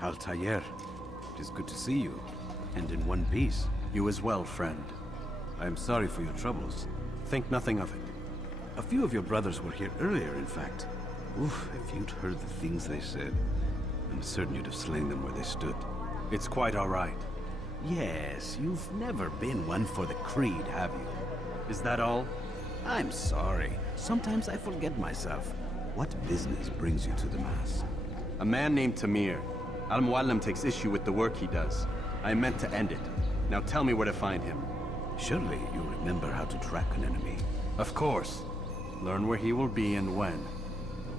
Altaïr, it is good to see you, and in one piece. You as well, friend. I am sorry for your troubles. Think nothing of it. A few of your brothers were here earlier, in fact. Oof, if you'd heard the things they said, I'm certain you'd have slain them where they stood. It's quite all right. Yes, you've never been one for the creed, have you? Is that all? I'm sorry. Sometimes I forget myself. What business brings you to the mass? A man named Tamir. Mualim takes issue with the work he does. I meant to end it. Now tell me where to find him. Surely you remember how to track an enemy. Of course. Learn where he will be and when.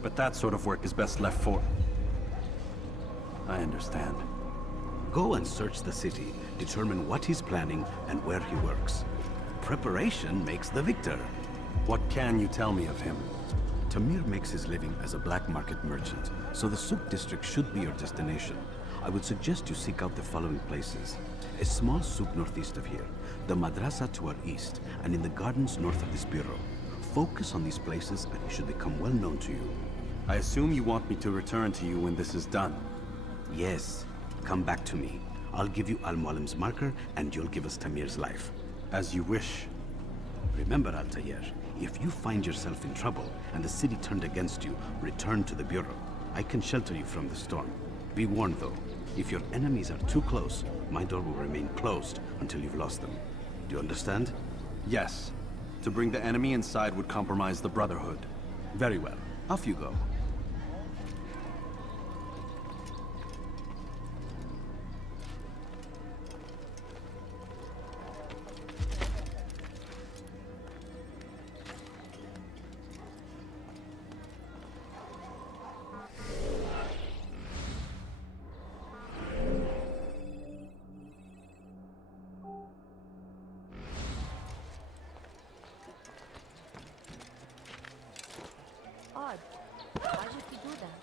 But that sort of work is best left for... I understand. Go and search the city, determine what he's planning and where he works. Preparation makes the victor. What can you tell me of him? Tamir makes his living as a black market merchant, so the souk district should be your destination. I would suggest you seek out the following places. A small souk northeast of here, the madrasa to our east, and in the gardens north of this bureau. Focus on these places and he should become well known to you. I assume you want me to return to you when this is done. Yes. Come back to me. I'll give you Mualim's marker and you'll give us Tamir's life. As you wish. Remember, Altaïr, if you find yourself in trouble and the city turned against you, return to the bureau. I can shelter you from the storm. Be warned though, if your enemies are too close, my door will remain closed until you've lost them. Do you understand? Yes. To bring the enemy inside would compromise the Brotherhood. Very well. Off you go. Odd. Why would he do that?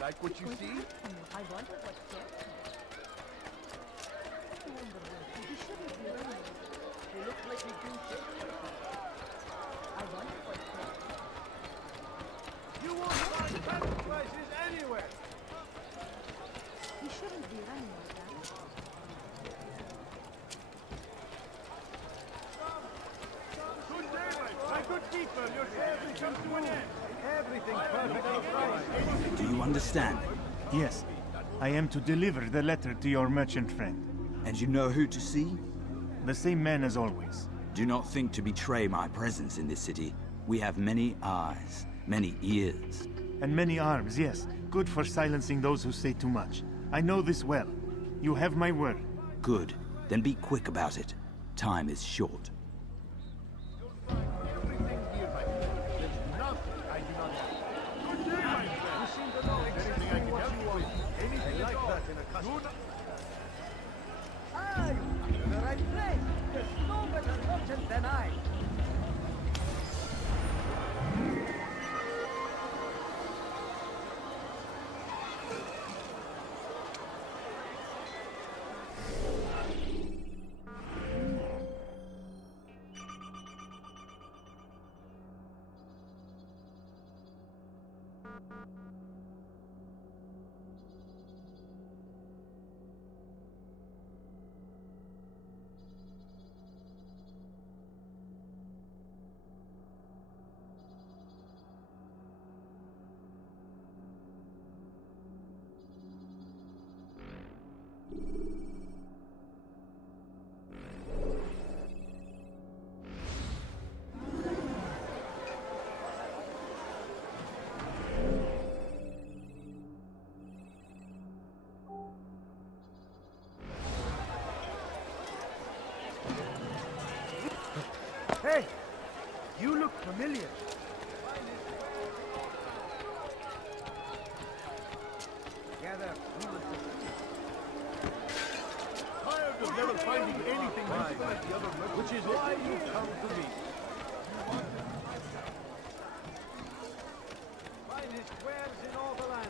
Like what you see? I wonder what kept him. He shouldn't be running. He looks like he can shake. I wonder what kept him. You won't find sacrifices anywhere! He shouldn't be running like that. Good day, my good people. Your service comes to an end. Everything's perfectly right. Do you understand? Yes. I am to deliver the letter to your merchant friend. And you know who to see? The same man as always. Do not think to betray my presence in this city. We have many eyes, many ears. And many arms, yes. Good for silencing those who say too much. I know this well. You have my word. Good. Then be quick about it. Time is short. Everything here, my friend. There's nothing I do not like. Good day, my friend. You seem to know anything I can help you with. Anything I like that in a custom. Ah, you're in the right place. There's no better merchant than I. Hey, you look familiar. Gather, we will Tired of never finding anything like the other merchants, which is why you come to me. finest wares in all the land.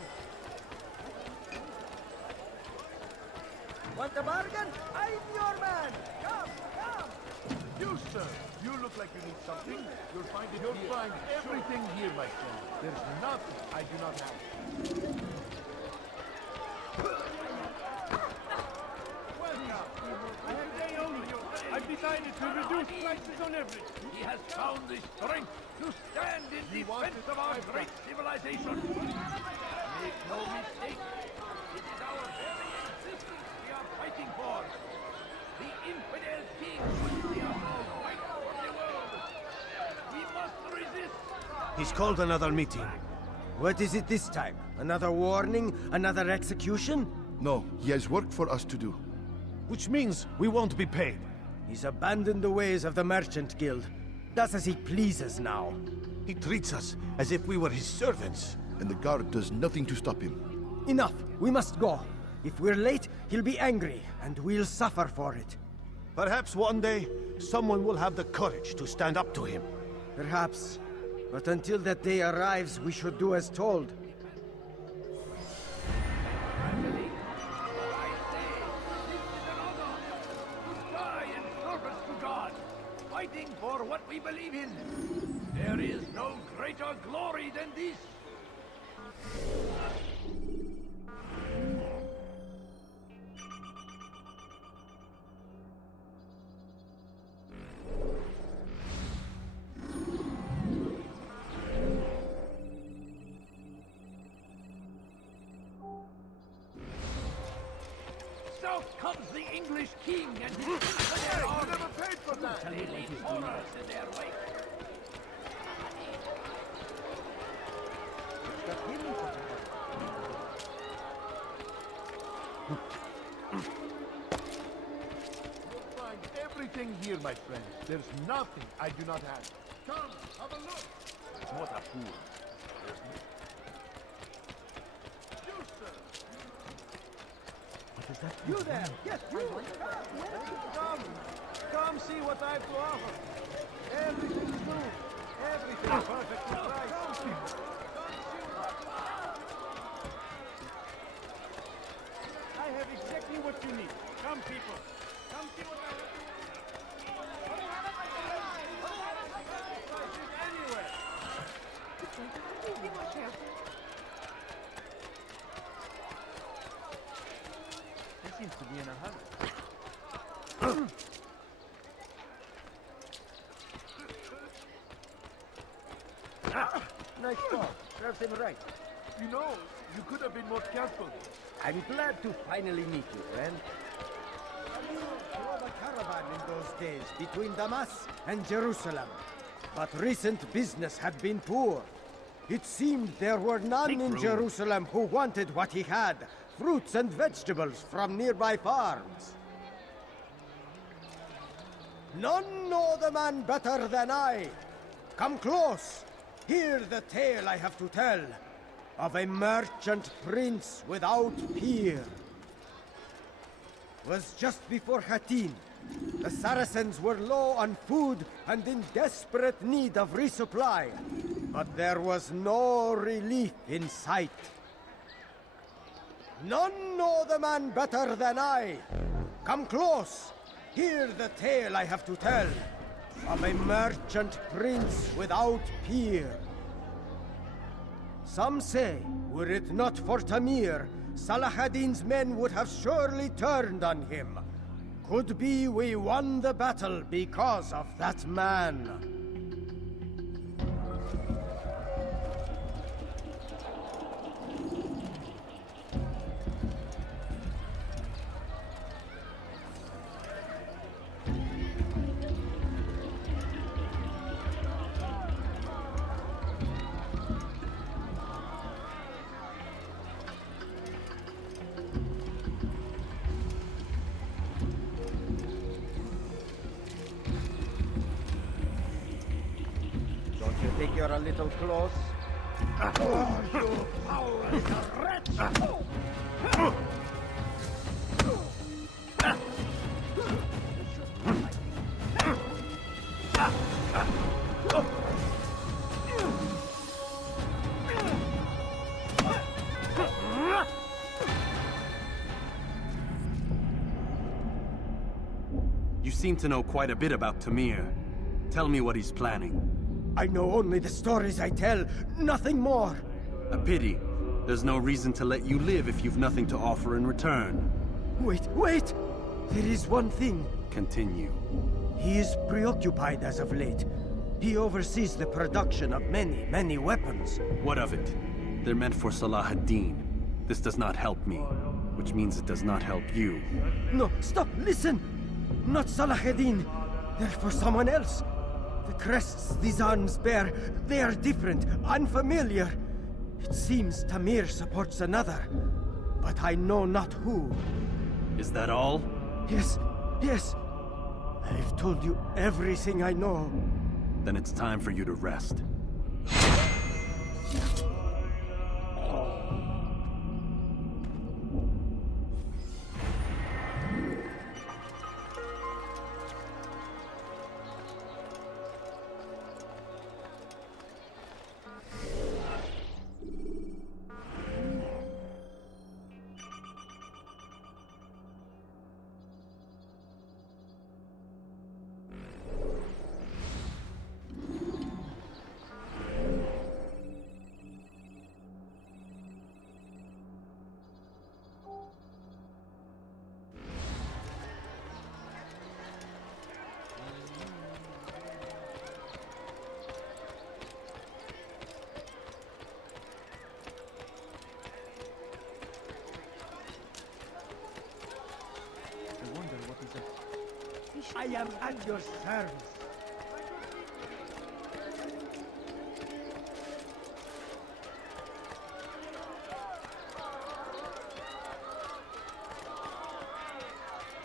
sir. You look like you need something. You'll find it. You'll find everything here, my friend. There's nothing I do not have. Today only, I've decided to reduce prices on everything. He has found the strength to stand in defense of our great civilization. Make no mistake, it is our very existence we are fighting for. The infidel king puts the unknown right for the world. We must resist. He's called another meeting. What is it this time? Another warning? Another execution? No, he has work for us to do. Which means we won't be paid. He's abandoned the ways of the Merchant Guild. Does as he pleases now. He treats us as if we were his servants. And the guard does nothing to stop him. Enough! We must go. If we're late, he'll be angry, and we'll suffer for it. Perhaps one day, someone will have the courage to stand up to him. Perhaps. But until that day arrives, we should do as told. Fighting for what we believe in. There is no greater glory than this. South comes the English king and his I never paid for that. They leave horrors in their wake. You'll find everything here, my friend. There's nothing I do not have. Come, have a look. What a fool. You, sir. You there! Yes, you! Come see what I've to offer. Everything's new. Everything perfectly priced. Come see what I have exactly what you need. Come, people. Come see what I have. Prices anywhere. He seems to be in a hurry. Nice talk. Serves him right. You know, you could have been more careful. I'm glad to finally meet you, friend. There was a caravan in those days between Damascus and Jerusalem. But recent business had been poor. It seemed there were none in Jerusalem who wanted what he had. Fruits and vegetables from nearby farms. None know the man better than I. Come close. Hear the tale I have to tell of a merchant prince without peer. Was just before Hattin. The Saracens were low on food and in desperate need of resupply. But there was no relief in sight. None know the man better than I. Come close. Hear the tale I have to tell of a merchant prince without peer. Some say, were it not for Tamir, Salah ad-Din's men would have surely turned on him. Could be we won the battle because of that man. Think you're a little close? Oh, you foul little wretch! You seem to know quite a bit about Tamir. Tell me what he's planning. I know only the stories I tell, nothing more. A pity. There's no reason to let you live if you've nothing to offer in return. Wait! There is one thing. Continue. He is preoccupied as of late. He oversees the production of many weapons. What of it? They're meant for Salah ad-Din. This does not help me, which means it does not help you. No, stop, listen! Not Salah ad-Din. They're for someone else. The crests these arms bear, they are different, unfamiliar. It seems Tamir supports another, but I know not who. Is that all? Yes. I've told you everything I know. Then it's time for you to rest. I am at your service.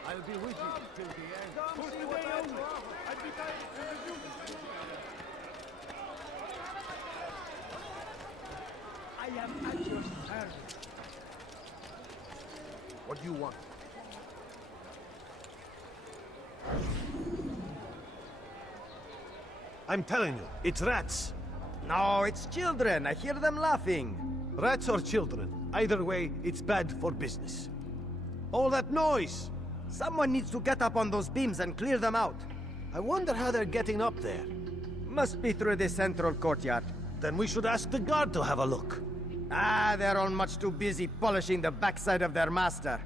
I'll be with you till the end. Push the way only. I'd be glad to resume. I am at your service. What do you want? I'm telling you, it's rats. No, it's children. I hear them laughing. Rats or children. Either way, it's bad for business. All that noise! Someone needs to get up on those beams and clear them out. I wonder how they're getting up there. Must be through the central courtyard. Then we should ask the guard to have a look. Ah, they're all much too busy polishing the backside of their master.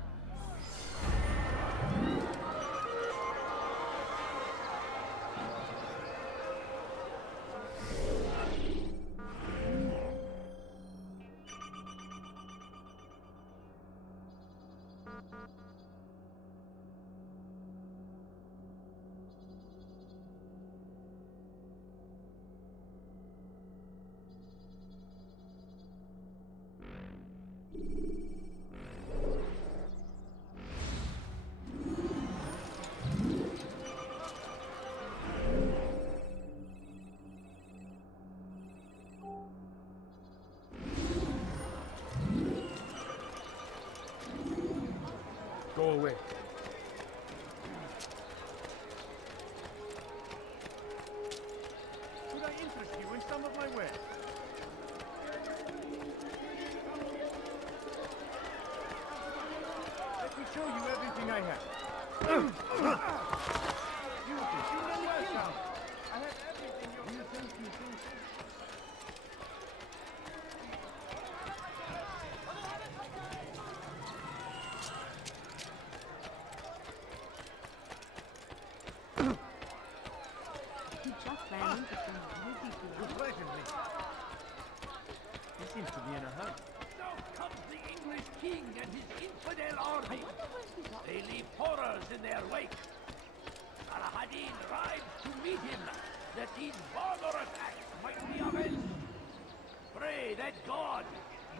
Go away. Could I interest you in some of my wares? Let me show you everything I have. You know well, I have everything you think. You frightened me. He seems to be in a hurry. Now comes the English king and his infidel army. They leave horrors in their wake. Salah-ad-Din rides to meet him, that these barbarous acts might be avenged. Pray that God,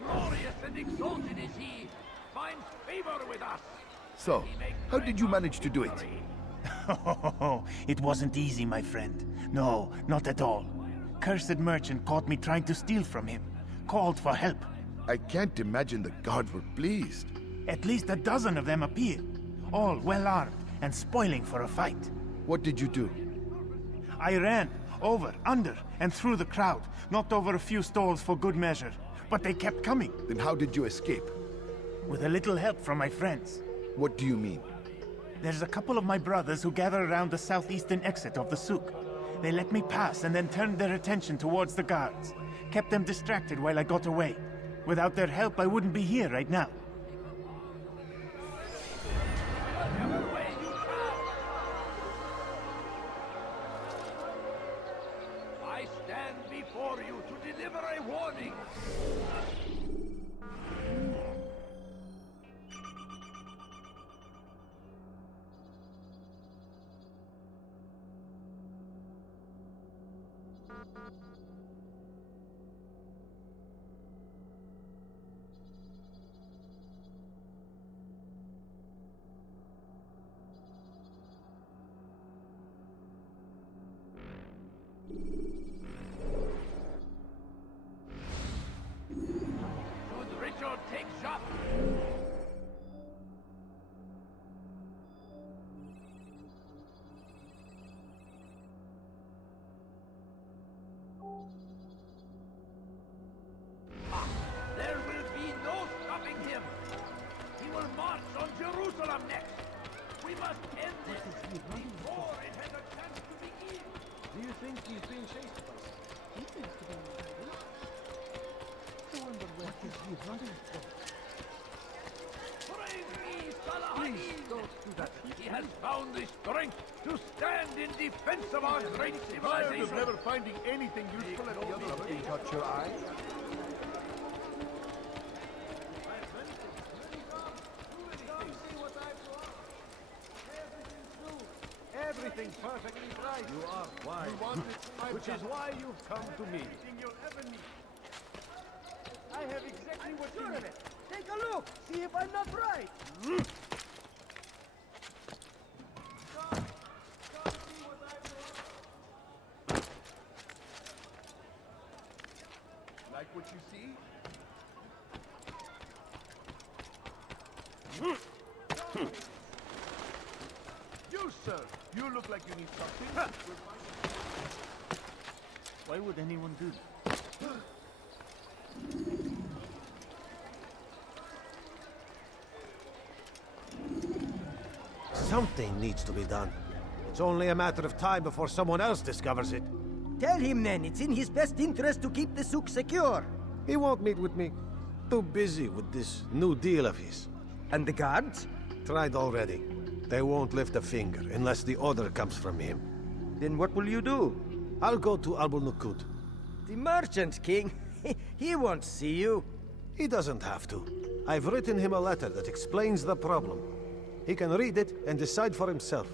glorious and exalted is he, finds favor with us. So, how did you manage to do it? It wasn't easy, my friend. No, not at all. Cursed merchant caught me trying to steal from him. Called for help. I can't imagine the guards were pleased. At least a dozen of them appeared. All well armed and spoiling for a fight. What did you do? I ran over, under, and through the crowd. Knocked over a few stalls for good measure. But they kept coming. Then how did you escape? With a little help from my friends. What do you mean? There's a couple of my brothers who gather around the southeastern exit of the souk. They let me pass and then turned their attention towards the guards. Kept them distracted while I got away. Without their help, I wouldn't be here right now. I stand before you to deliver a warning. Should Richard take shot? There will be no stopping him. He will march on Jerusalem next. We must end this before it has a chance to begin. Do you think he's being chased by us? He seems to be in a hurry. I wonder where he's running from. Praise me, Salah. Please don't do that. He has found the strength to stand in defense of our great Tired of civilization. never finding anything useful at the other end. Caught your eye? Everything perfectly right. You are wise. Which is why you've come to me. I have exactly what you need. Take a look! See if I'm not right! Like what you see? You, sir! You look like you need something. Why would anyone do that? Something needs to be done. It's only a matter of time before someone else discovers it. Tell him then, it's in his best interest to keep the souk secure. He won't meet with me. Too busy with this new deal of his. And the guards? Tried already. They won't lift a finger unless the order comes from him. Then what will you do? I'll go to Nukud. The merchant king? He won't see you. He doesn't have to. I've written him a letter that explains the problem. He can read it and decide for himself.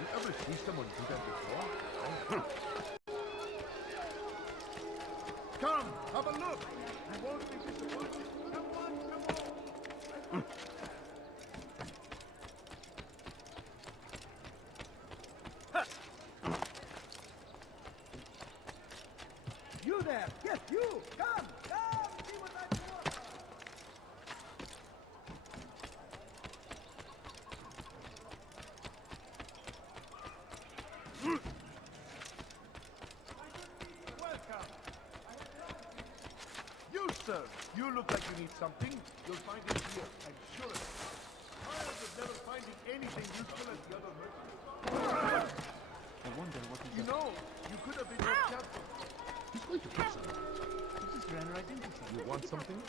You ever see someone do that before? Come, have a look. You won't be disappointed. Come on, come on. You there! Yes, you! Come! Come! See what I'm doing! Welcome. You, sir. You look like you need something. You'll find it here. I'm sure of it. Tired of never finding anything useful at the other merchants. I wonder what is You know, you could have been more careful. He's going to get something. He just ran right into something. You want something?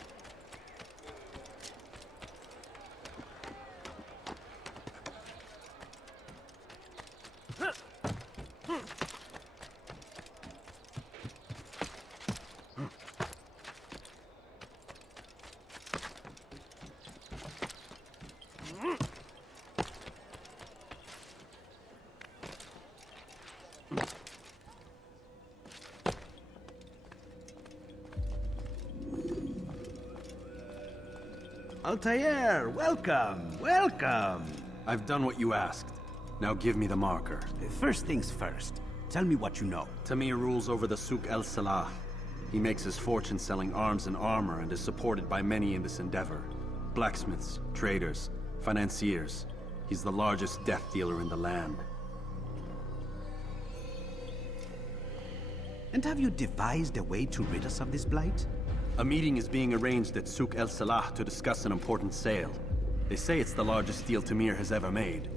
Altaïr, welcome, welcome. I've done what you asked. Now give me the marker. First things first, tell me what you know. Tamir rules over the Souk El Salah. He makes his fortune selling arms and armor and is supported by many in this endeavor. Blacksmiths, traders, financiers. He's the largest death dealer in the land. And have you devised a way to rid us of this blight? A meeting is being arranged at Souk El Salah to discuss an important sale. They say it's the largest deal Tamir has ever made.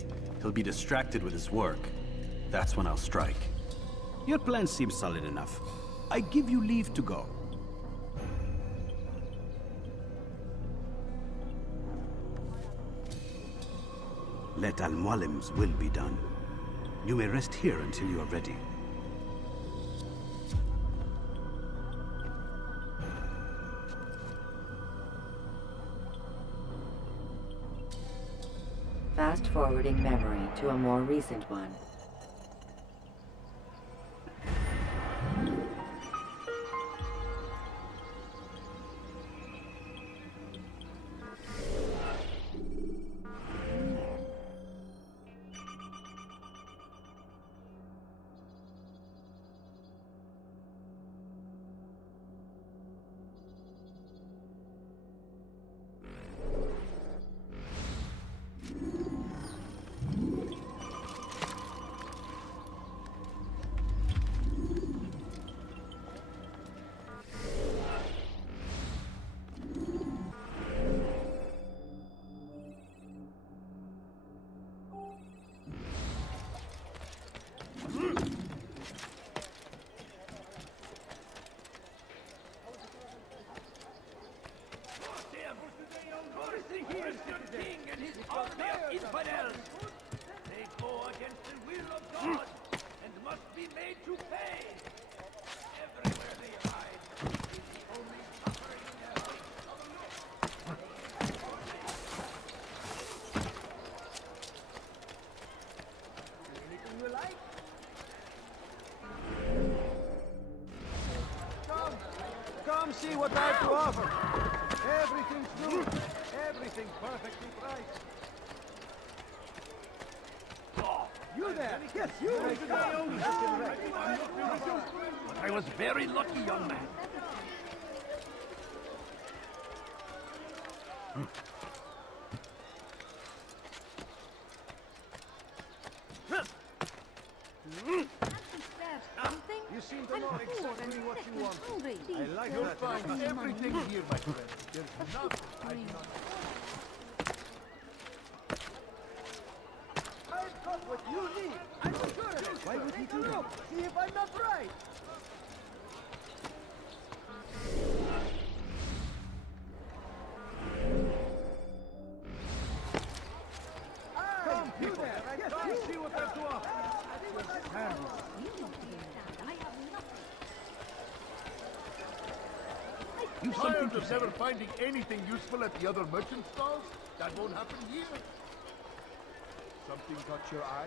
He'll be distracted with his work. That's when I'll strike. Your plan seems solid enough. I give you leave to go. Let Al-Mualim's will be done. You may rest here until you are ready. Fast-forwarding memory to a more recent one. King and his army of infidels. They go against the will of God and must be made to pay. Everywhere they hide is the only suffering in their hearts. Anything you like? Come see what I have to offer. Everything's new. Everything perfectly priced. You there! Yes, you! I was very lucky, young man. You seem to know exactly what you want. I like You'll that. find everything here, my friend. There's nothing I do not know. I've got what you need. I'm sure of it. Why would he do that? See if I'm not right. Come, you there. Come see what I have to offer. Tired of never finding anything useful at the other merchant stalls? That won't happen here. Something caught your eye?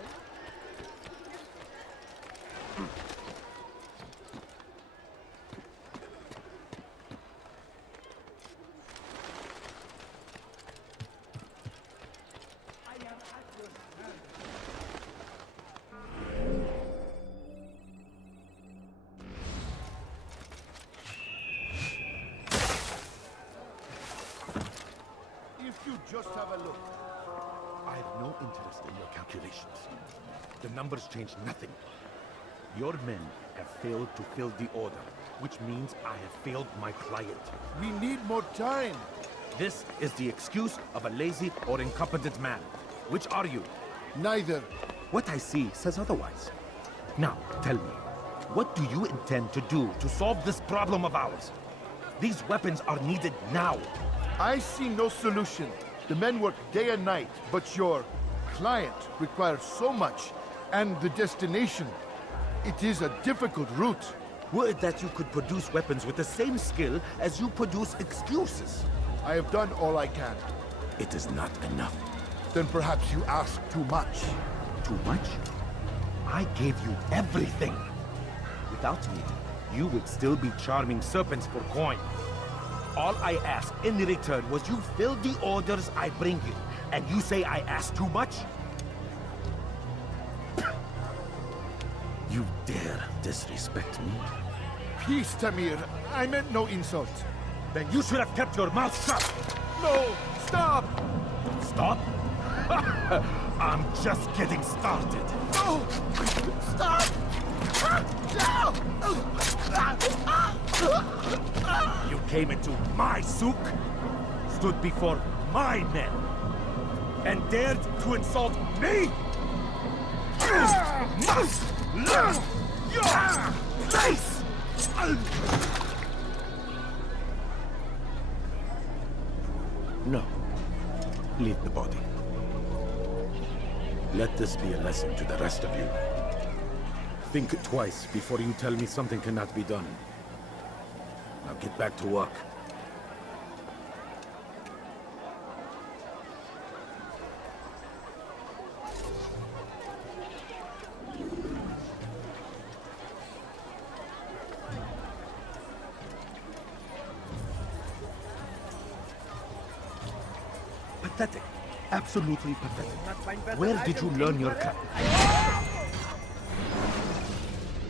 If you just have a look. I have no interest in your calculations. The numbers change nothing. Your men have failed to fill the order, which means I have failed my client. We need more time. This is the excuse of a lazy or incompetent man. Which are you? Neither. What I see says otherwise. Now, tell me, what do you intend to do to solve this problem of ours? These weapons are needed now. I see no solution. The men work day and night, but your client requires so much, and the destination, it is a difficult route. Would that you could produce weapons with the same skill as you produce excuses. I have done all I can. It is not enough. Then perhaps you ask too much. Too much? I gave you everything. Without me, you would still be charming serpents for coin. All I ask in return was you fill the orders I bring you. And you say I ask too much? You dare disrespect me? Peace, Tamir. I meant no insult. Then you should have kept your mouth shut! No! Stop! Stop? I'm just getting started. No! Stop! You came into my souk, stood before my men, and dared to insult me? You must learn your place! No. Leave the body. Let this be a lesson to the rest of you. Think twice before you tell me something cannot be done. Now get back to work. Pathetic. Absolutely pathetic. Where did you learn your cut?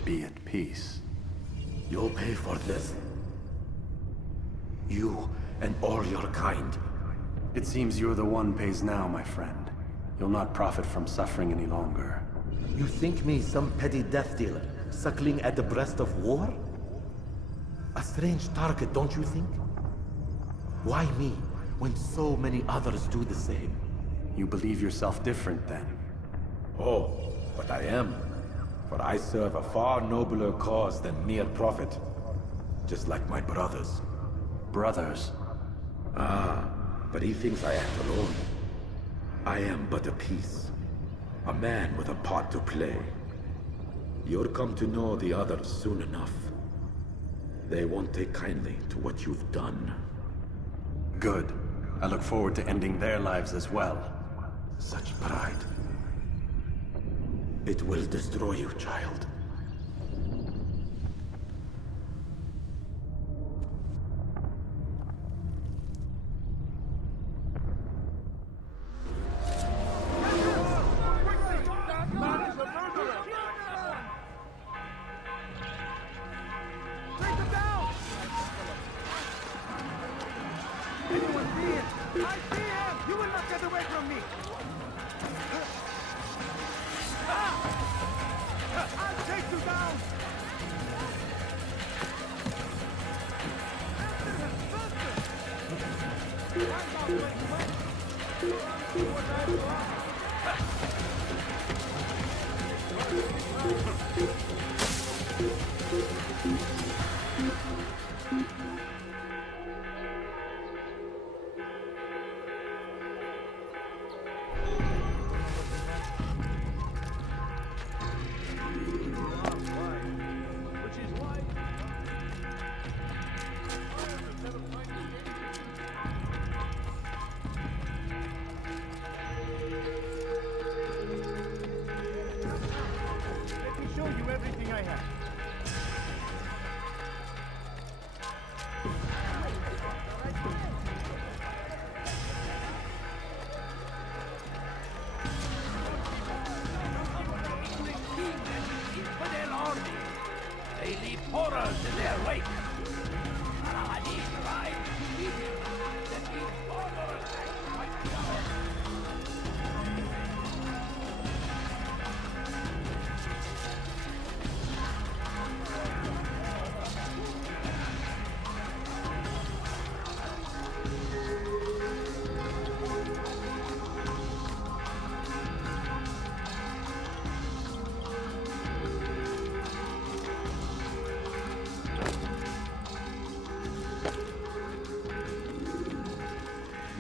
Be at peace. You'll pay for this. You and all your kind. It seems you're the one pays now, my friend. You'll not profit from suffering any longer. You think me some petty death dealer, suckling at the breast of war? A strange target, don't you think? Why me, when so many others do the same? You believe yourself different, then? Oh, but I am. For I serve a far nobler cause than mere profit. Just like my brothers. Brothers? Ah, but he thinks I act alone. I am but a piece. A man with a part to play. You'll come to know the others soon enough. They won't take kindly to what you've done. Good. I look forward to ending their lives as well. Such pride. It will destroy you, child.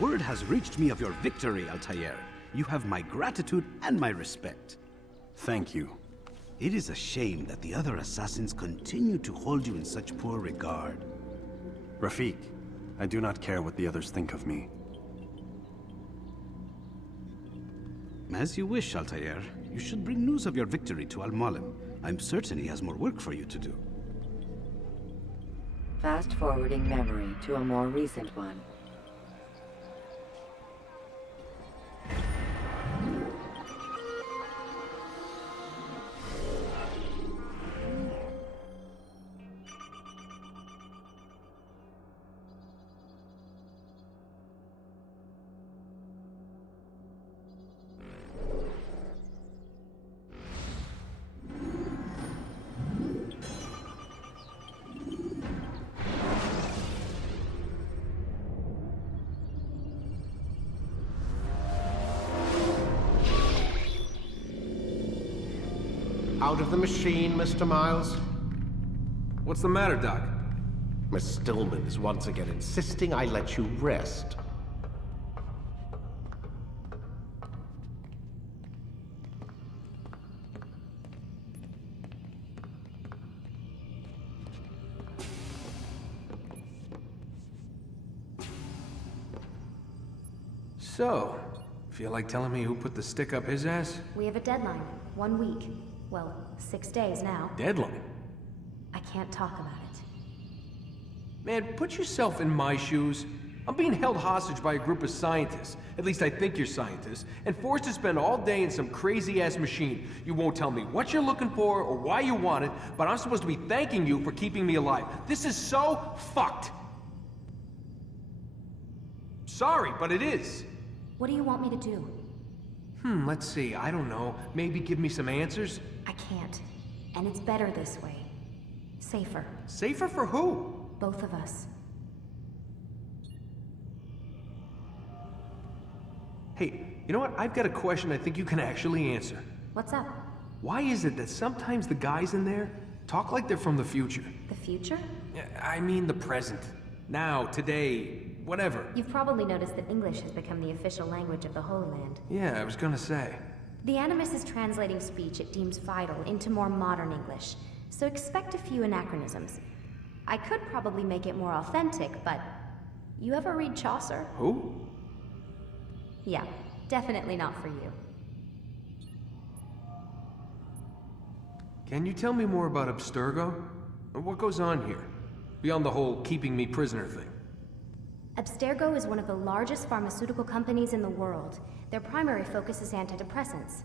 Word has reached me of your victory, Altaïr. You have my gratitude and my respect. Thank you. It is a shame that the other assassins continue to hold you in such poor regard. Rafiq, I do not care what the others think of me. As you wish, Altaïr. You should bring news of your victory to Mualim. I'm certain he has more work for you to do. Fast forwarding memory to a more recent one. Out of the machine, Mr. Miles? What's the matter, Doc? Miss Stillman is once again insisting I let you rest. So, feel like telling me who put the stick up his ass? We have a deadline. 1 week. Well, 6 days now. Deadline? I can't talk about it. Man, put yourself in my shoes. I'm being held hostage by a group of scientists, at least I think you're scientists, and forced to spend all day in some crazy-ass machine. You won't tell me what you're looking for or why you want it, but I'm supposed to be thanking you for keeping me alive. This is so fucked! Sorry, but it is. What do you want me to do? Let's see, I don't know. Maybe give me some answers? I can't. And it's better this way. Safer. Safer for who? Both of us. Hey, you know what? I've got a question I think you can actually answer. What's up? Why is it that sometimes the guys in there talk like they're from the future? The future? I mean the present. Now, today, whatever. You've probably noticed that English has become the official language of the Holy Land. Yeah, I was gonna say. The Animus is translating speech it deems vital into more modern English, so expect a few anachronisms. I could probably make it more authentic, but... You ever read Chaucer? Who? Yeah, definitely not for you. Can you tell me more about Abstergo? What goes on here? Beyond the whole keeping me prisoner thing. Abstergo is one of the largest pharmaceutical companies in the world. Their primary focus is antidepressants.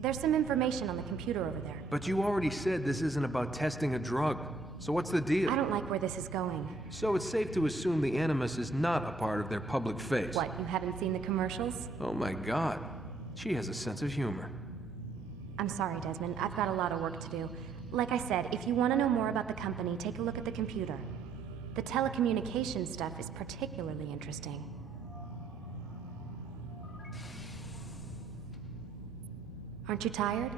There's some information on the computer over there. But you already said this isn't about testing a drug. So what's the deal? I don't like where this is going. So it's safe to assume the Animus is not a part of their public face. What, you haven't seen the commercials? Oh my god. She has a sense of humor. I'm sorry, Desmond. I've got a lot of work to do. Like I said, if you want to know more about the company, take a look at the computer. The telecommunications stuff is particularly interesting. Aren't you tired?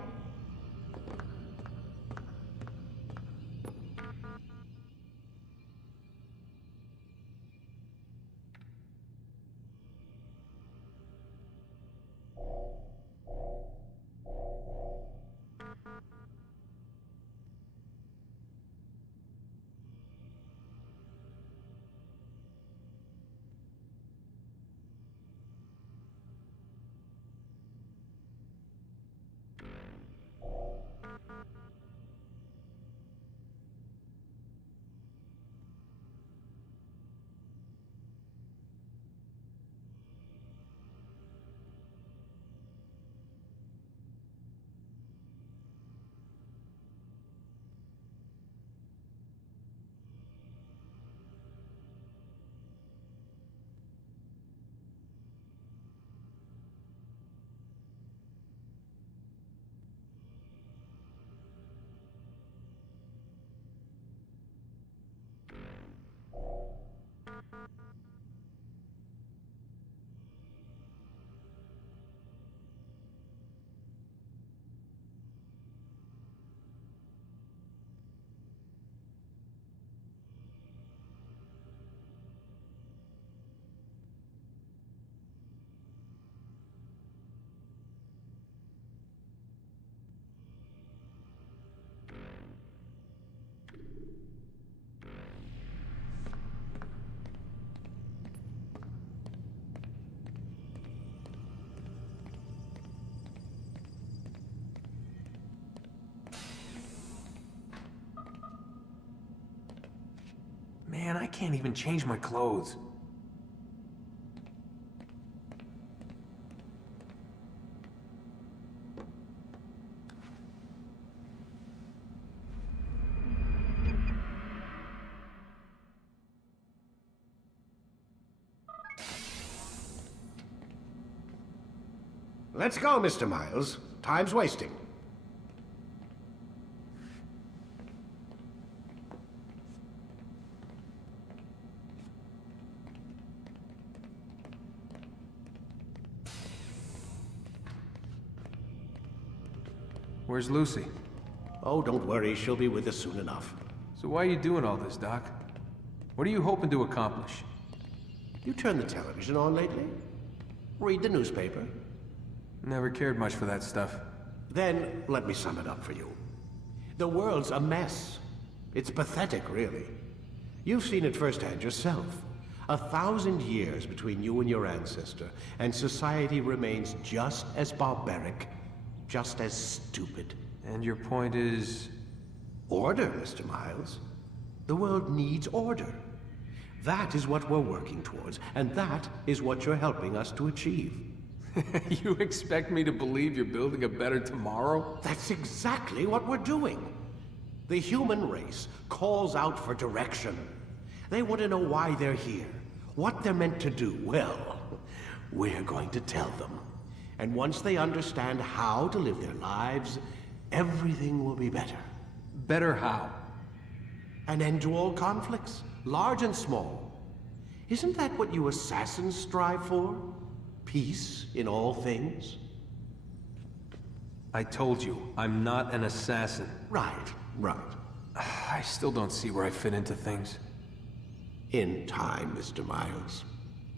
can't even change my clothes. Let's go, Mr. Miles. Time's wasting. Where's Lucy? Oh, don't worry. She'll be with us soon enough. So why are you doing all this, Doc? What are you hoping to accomplish? You turned the television on lately? Read the newspaper? Never cared much for that stuff. Then, let me sum it up for you. The world's a mess. It's pathetic, really. You've seen it firsthand yourself. 1,000 years between you and your ancestor, and society remains just as barbaric, just as stupid. And your point is? Order, Mr. Miles. The world needs order. That is what we're working towards, and that is what you're helping us to achieve. You expect me to believe you're building a better tomorrow? That's exactly what we're doing. The human race calls out for direction. They want to know why they're here, what they're meant to do. Well, we're going to tell them. And once they understand how to live their lives, everything will be better. Better how? An end to all conflicts, large and small. Isn't that what you assassins strive for? Peace in all things? I told you, I'm not an assassin. Right. I still don't see where I fit into things. In time, Mr. Miles.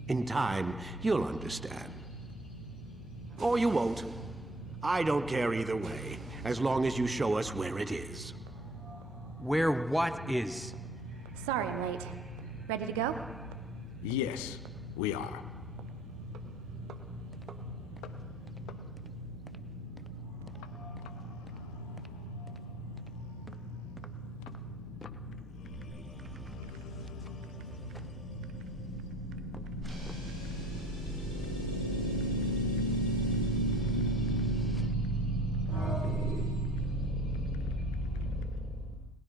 In time, you'll understand. Or you won't. I don't care either way, as long as you show us where it is. Where what is? Sorry I'm late. Ready to go? Yes, we are.